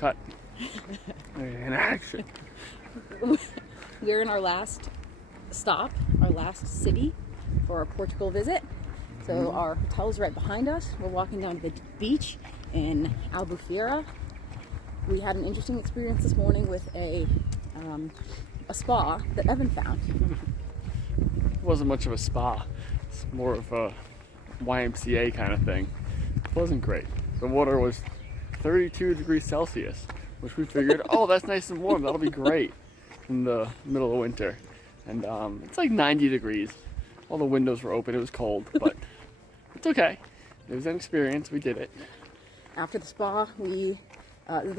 cut. In action. We're in our last stop, our last city for our Portugal visit. So our hotel's right behind us. We're walking down to the beach in Albufeira. We had an interesting experience this morning with a spa that Evan found. It wasn't much of a spa. It's more of a YMCA kind of thing. It wasn't great. The water was 32 degrees Celsius, which we figured, oh, that's nice and warm. That'll be great in the middle of winter. And it's like 90 degrees. All the windows were open. It was cold, but it's okay. It was an experience. We did it. After the spa, the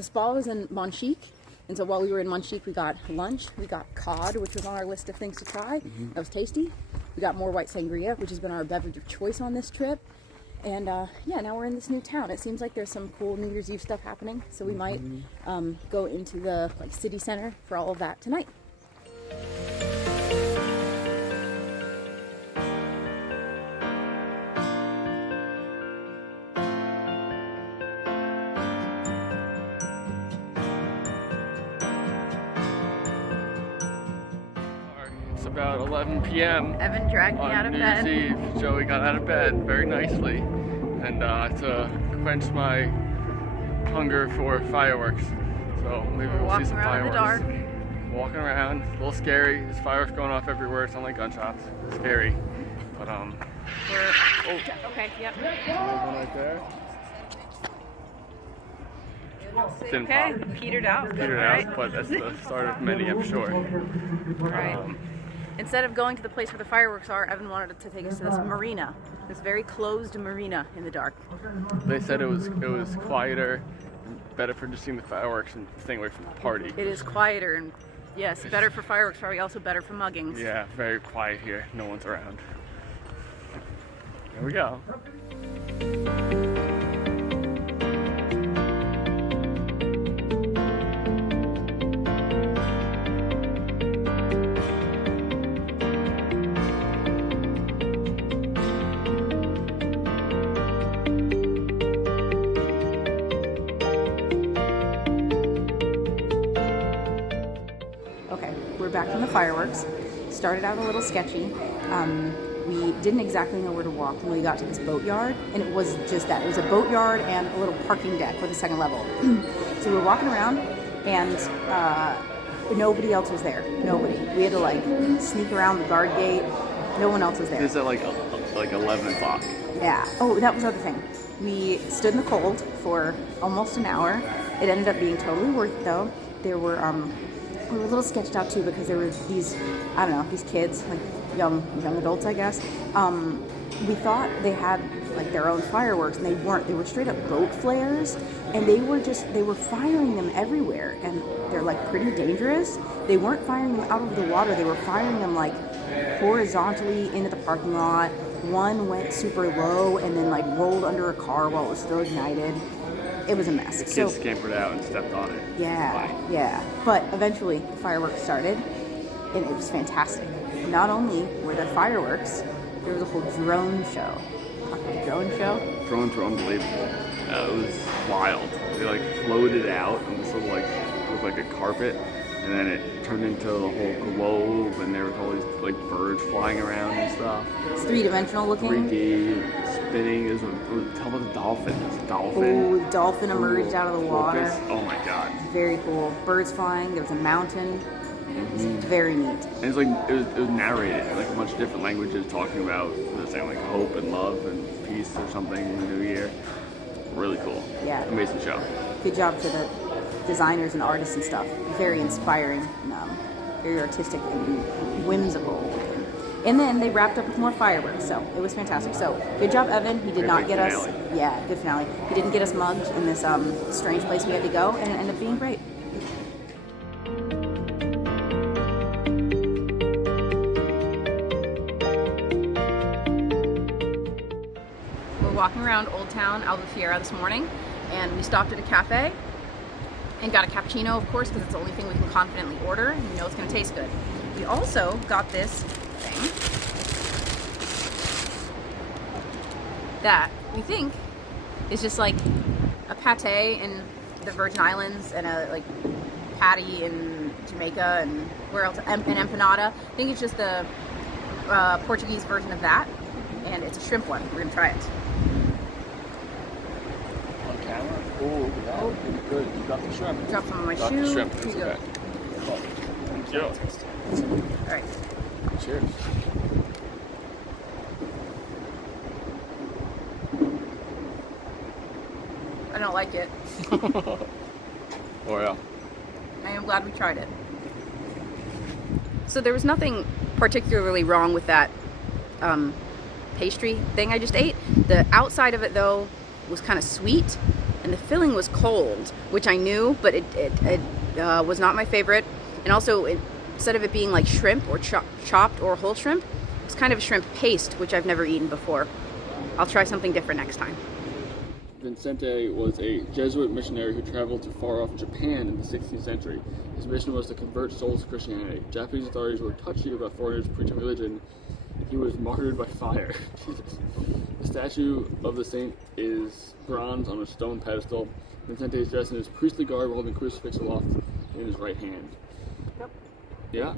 spa was in Monchique. And so while we were in Monchique, we got lunch. We got cod, which was on our list of things to try. That was tasty. We got more white sangria, which has been our beverage of choice on this trip. And yeah, now we're in this new town. It seems like there's some cool New Year's Eve stuff happening. So we might go into the city center for all of that tonight. It's about 11 p.m. Evan dragged me out of bed. New Year's Eve. Joey got out of bed very nicely. And to quench my hunger for fireworks. So maybe we'll see some fireworks. Walking around in the dark. Walking around, a little scary. There's fireworks going off everywhere. It sounds like gunshots. Scary. But Okay, yep. One right there. Didn't Okay, pop. petered out. Petered out, but that's the start of many, I'm sure. Right. Instead of going to the place where the fireworks are, Evan wanted to take us to this marina, this very closed marina in the dark. They said it was quieter, better for just seeing the fireworks and staying away from the party. It is quieter and, yes, better for fireworks, probably also better for muggings. Yeah, very quiet here. No one's around. Here we go. We're back from the fireworks. Started out a little sketchy. We didn't exactly know where to walk when we got to this boatyard, and it was just that. It was a boatyard and a little parking deck with a second level. So we were walking around, and nobody else was there. Nobody. We had to sneak around the guard gate. No one else was there. This is at like 11 o'clock. Yeah. Oh, that was the other thing. We stood in the cold for almost an hour. It ended up being totally worth it, though. There were we were a little sketched out too because there were these, I don't know, these kids, like young adults, I guess. We thought they had their own fireworks, and they weren't. They were straight up boat flares, and they were firing them everywhere, and they're pretty dangerous. They weren't firing them out of the water. They were firing them horizontally into the parking lot. One went super low and then rolled under a car while it was still ignited. It was a mess. The kids scampered out and stepped on it. Yeah. But eventually the fireworks started, and it was fantastic. Not only were there fireworks, there was a whole drone show. Drone show? Drones were unbelievable. It was wild. They floated out on this little it was like a carpet, and then it turned into the whole globe, and there was all these birds flying around and stuff. It's three-dimensional looking. 3D spinning. Tell about the dolphin. It's a dolphin. Oh, the dolphin emerged out of the water. Focus. Oh my god. Very cool. Birds flying. There was a mountain. It's very neat. And it was narrated in a bunch of different languages, talking about saying hope and love and peace or something in the new year. Really cool. Yeah. Amazing show. Good job to the designers and artists and stuff. Very inspiring, and, very artistic and whimsical. And then they wrapped up with more fireworks, so it was fantastic. So good job, Evan. He did not get us. Yeah, good finale. He didn't get us mugged in this strange place we had to go, and it ended up being great. We're walking around Old Town Albufeira this morning, and we stopped at a cafe and got a cappuccino, of course, because it's the only thing we can confidently order, and we know it's going to taste good. We also got this thing that we think is just a pate and the Virgin Islands and a like patty in Jamaica and where else? An empanada. I think it's just the Portuguese version of that, and it's a shrimp one. We're gonna try it. On camera? Oh, Oh. good. You got the shrimp. Drop some on my Got shoe. the shrimp. Here It's you go. okay. Thank you. All right. Cheers. I don't like it. Oh yeah. I am glad we tried it. So there was nothing particularly wrong with that pastry thing I just ate. The outside of it though was kind of sweet, and the filling was cold, which I knew, but it was not my favorite. And also, instead of it being like shrimp or chopped or whole shrimp, it's kind of a shrimp paste, which I've never eaten before. I'll try something different next time. Vincente was a Jesuit missionary who traveled to far-off Japan in the 16th century. His mission was to convert souls to Christianity. Japanese authorities were touchy about foreigners preaching religion. He was martyred by fire. Jesus. The statue of the saint is bronze on a stone pedestal. Vincente is dressed in his priestly garb, holding a crucifix aloft in his right hand. Yep. Yeah.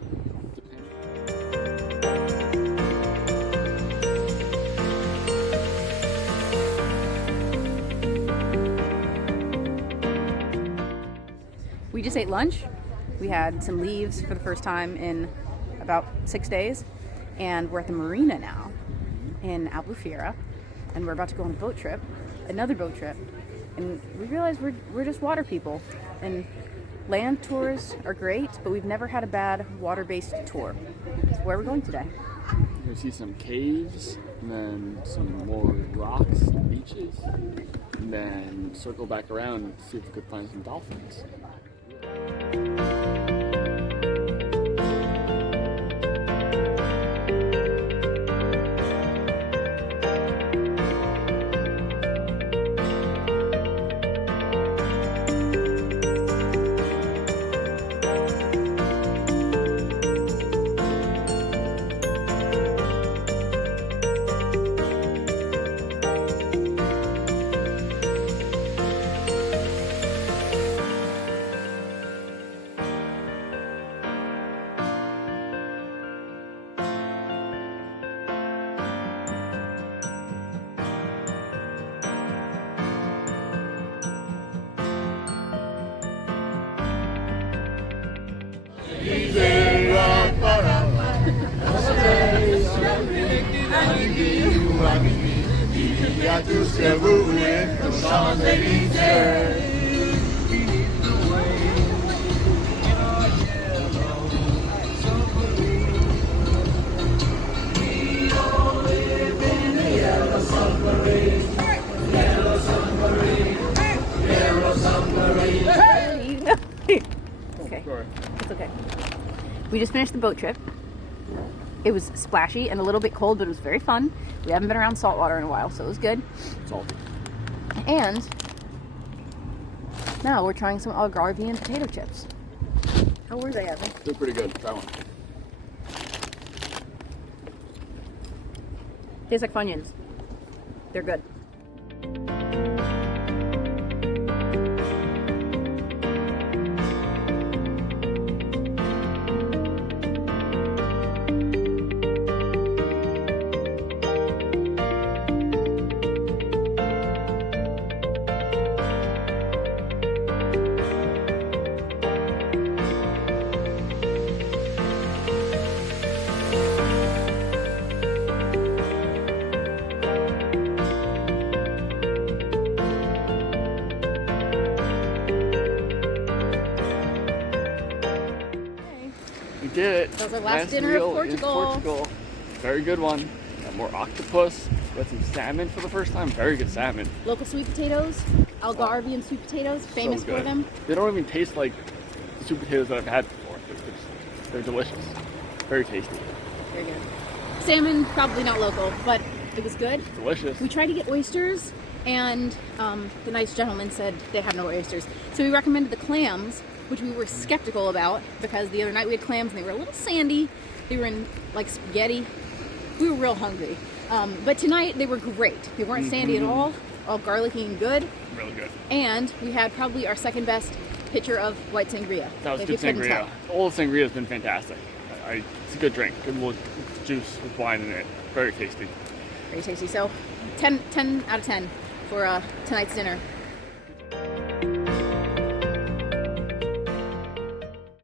We just ate lunch. We had some leaves for the first time in about 6 days, and we're at the marina now in Albufeira, and we're about to go on a boat trip, another boat trip, and we realized we're just water people, and land tours are great, but we've never had a bad water-based tour. So where are we going today? We're going to see some caves, and then some more rocks and beaches, and then circle back around and see if we could find some dolphins. Okay, it's okay. We just finished the boat trip. It was splashy and a little bit cold, but it was very fun. We haven't been around saltwater in a while, so it was good. Salty. And now we're trying some Algarvian potato chips. How were they, Evan? They're pretty good. Try one. Tastes like Funyuns. They're good. We did it. That was our last dinner meal of Portugal. in Portugal. Very good one. Got more octopus. Got some salmon for the first time. Very good salmon. Local sweet potatoes, Algarvian sweet potatoes, famous So for good. them. They don't even taste like the sweet potatoes that I've had before. They're delicious. Very tasty. Very good. Salmon, probably not local, but it was good. Delicious. We tried to get oysters, and the nice gentleman said they have no oysters. So we recommended the clams, which we were skeptical about because the other night we had clams and they were a little sandy. They were in like spaghetti. We were real hungry. But tonight they were great. They weren't sandy at all. all garlicky and good. Really good. And we had probably our second best pitcher of white sangria. That was if good you couldn't sangria. tell. All the sangria has been fantastic. It's a good drink. Good little juice with wine in it. Very tasty. Very tasty. So 10 out of 10 for tonight's dinner.